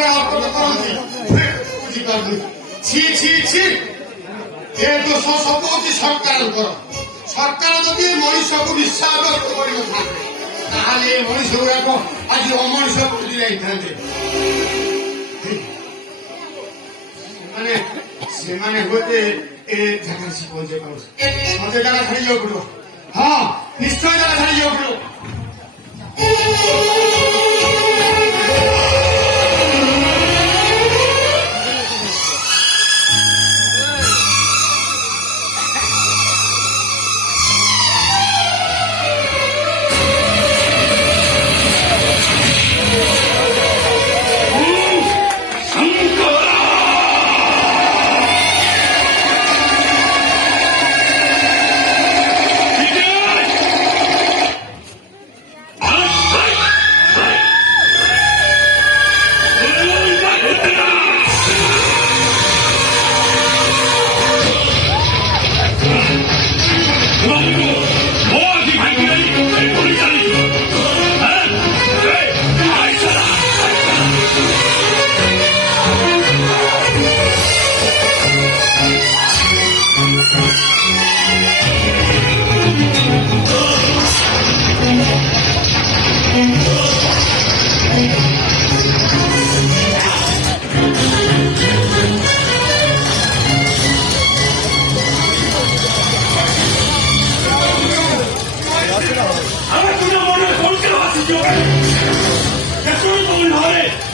ମାନେ ଅର୍ପଣ କରନ୍ତି ବୁଝିପାରୁନି। ଛି ଛି ଛି, ଏ ଦୋଷ ସବୁ ହଉଛି ସରକାରଙ୍କର। ସରକାର ଯଦି ମଣିଷକୁ ନିଃଶ୍ୱାସ କରିନଥାନ୍ତେ ତାହେଲେ ଏ ମଣିଷ ଗୁଡାକ ଆଜି ଅମଣିଷ ବୁଝି ଯାଇଥାନ୍ତେ। ସେମାନେ ହୁଏତେ ଏ ଜାଗାରେ ସେ ପହଞ୍ଚେଇ ପାରୁଛି। ମତେ ଜାଗା ଛାଡି ଯିବାକୁ ପଡିବ। ହଁ, ନିଶ୍ଚୟ ଜାଗା ଛାଡି ଯିବାକୁ ପଡିବ।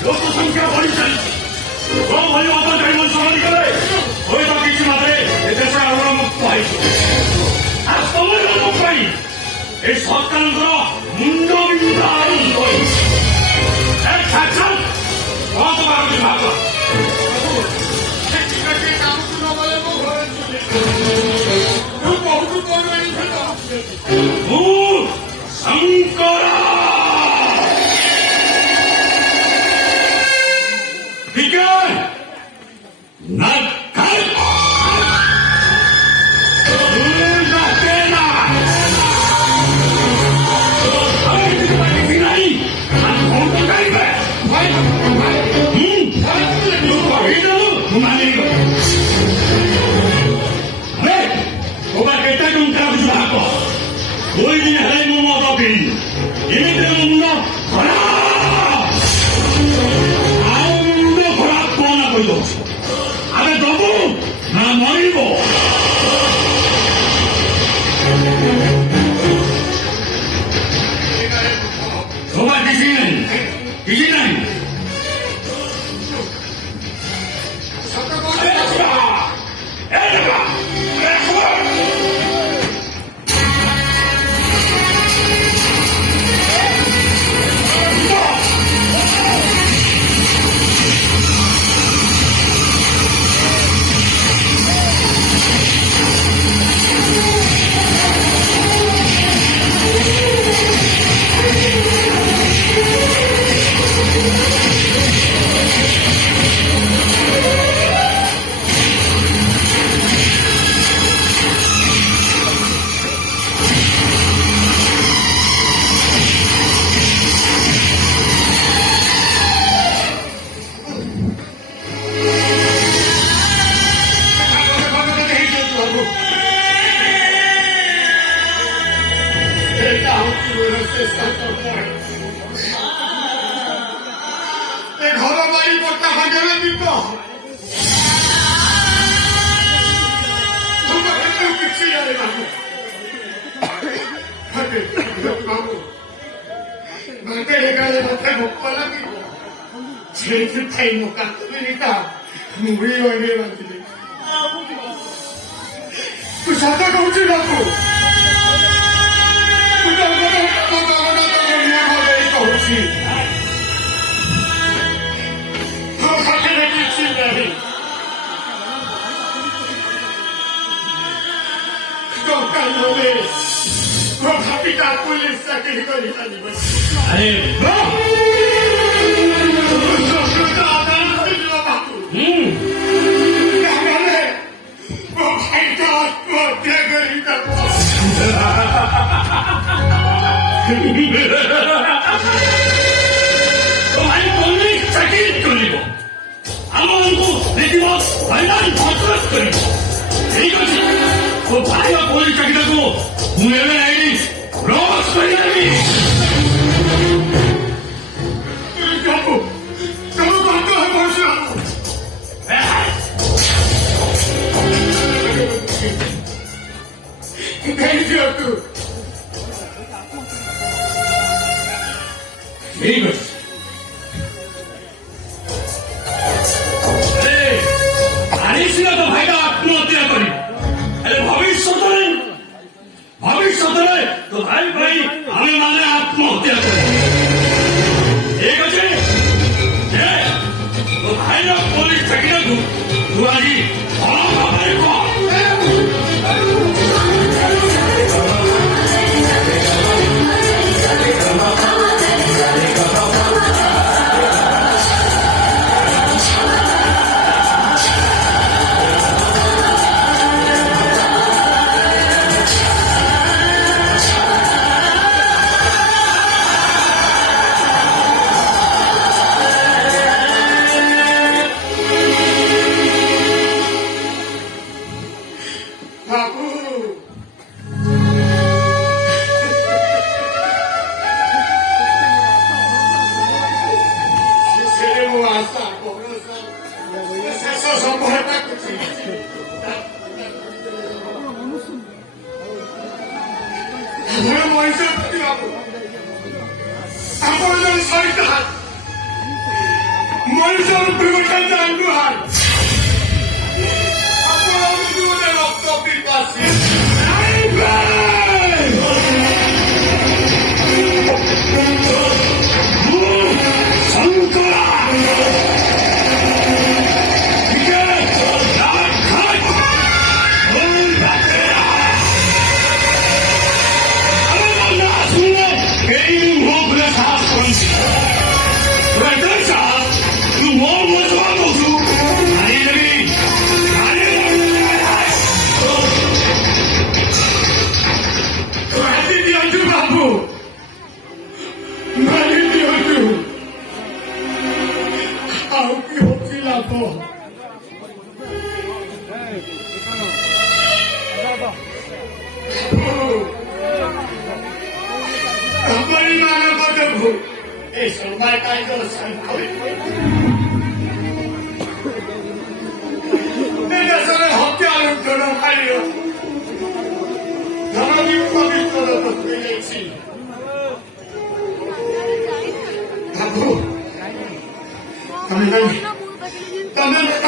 ଲୋକ ସଂଖ୍ୟା ବଢି ଚାଲିଛି। ଭଳି ଅବକାରୀ ମଣିଷ କଲେ ହୁଏତ କିଛି ମାତ୍ରେ ଏ ଦେଶ ଆଗର ମୁକ୍ତ ହେଇଯିବ। ଆଉ ତମମାନଙ୍କ ପାଇଁ ଏ ସରକାରଙ୍କର ମୁଣ୍ଡ ବିନ୍ଧା ଆରମ୍ଭ ହେଇଛି। ଶଙ୍କର ଦୁଇ ଦିନ ହେଲେ ମୁଁ ମଦ ପିଇଲି। ଏମିତି ମୁଣ୍ଡ ଖରାପ, ଆଉ ମୁଣ୍ଡ ଖରାପ କଣ କହିଦଉଛି। ଆମେ ଦବୁ ନା ମରିବ। ସବା କିଛି ନାହିଁ, କିଛି ନାହିଁ। ঘর বাড়ি পড়তে হবে কিছু জানে মাঠে রেগালে মাথায় ভোগ লাগিব ছেড়ে খাই মোকা তুলিটা মুড়ি লগে বাঁধিলে তুই সাথে কହୁଛୁ বাবু কହୁছি Capita pulis sakit kali tadi. Ayo, bro. Kemarin ଚାକିରି କରିବ ଆମମାନଙ୍କୁ ରୀତିମତ ହଇରାଣ ହରକତ କରିବ ଠିକ ଅଛି ମୋ ଭାଇର ପୋଲିସ ଚାକିରିକୁ ମୁଁ ଏବେ ଏଇଠି ରସ୍ କରିଦେବି ଠିକ ଅଛି ଆଣିସିଲା ତ ଭାଇଟା ଆତ୍ମହତ୍ୟା କରିବ ହେଲେ ଭବିଷ୍ୟତରେ ତ ଭାଇ ପାଇଁ ଆମେ ମାନେ ଆତ୍ମହତ୍ୟା କରିବୁ ଠିକ ଅଛି ତ ଭାଇର ପୋଲିସ ଚାକିରିକୁ ତୁ ଆଜି ଭଲ ଭାବରେ କହ ତମେ